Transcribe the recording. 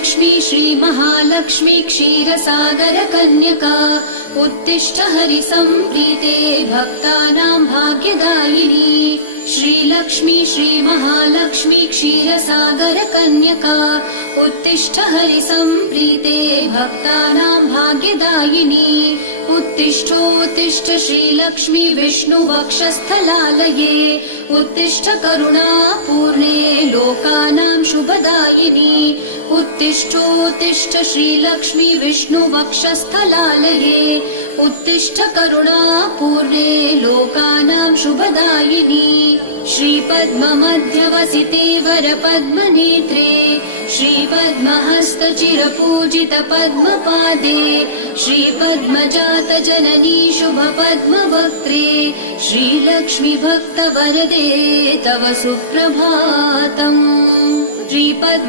श्रीलक्ष्मी श्रीमहालक्ष्मी क्षीरसागर कन्यका उत्तिष्ठ हरिसम्प्रीते भक्तानां भाग्यदायिनी। श्रीलक्ष्मी श्रीमहालक्ष्मी क्षीरसागर कन्यका उत्तिष्ठ हरिसम्प्रीते भक्तानां भाग्यदायिनी। उत्तिष्ठोत्तिष्ठ श्रीलक्ष्मी विष्णुवक्षस्थलालये उत्तिष्ठ करुणापूर्णे लोकानां शुभदायिनी। उत्तिष्ठोत्तिष्ठ श्रीलक्ष्मी विष्णुवक्षस्थलालये उत्तिष्ठ करुणापूर्णे लोकानां शुभदायिनी। श्रीपद्ममध्यवसिते वरपद्मनेत्रे श्रीपद्महस्तचिरपूजित पद्मपादे श्रीपद्मजातजननी शुभपद्मवक्त्रे श्रीलक्ष्मी भक्तवरदे तव सुप्रभातम्। श्रीपद्म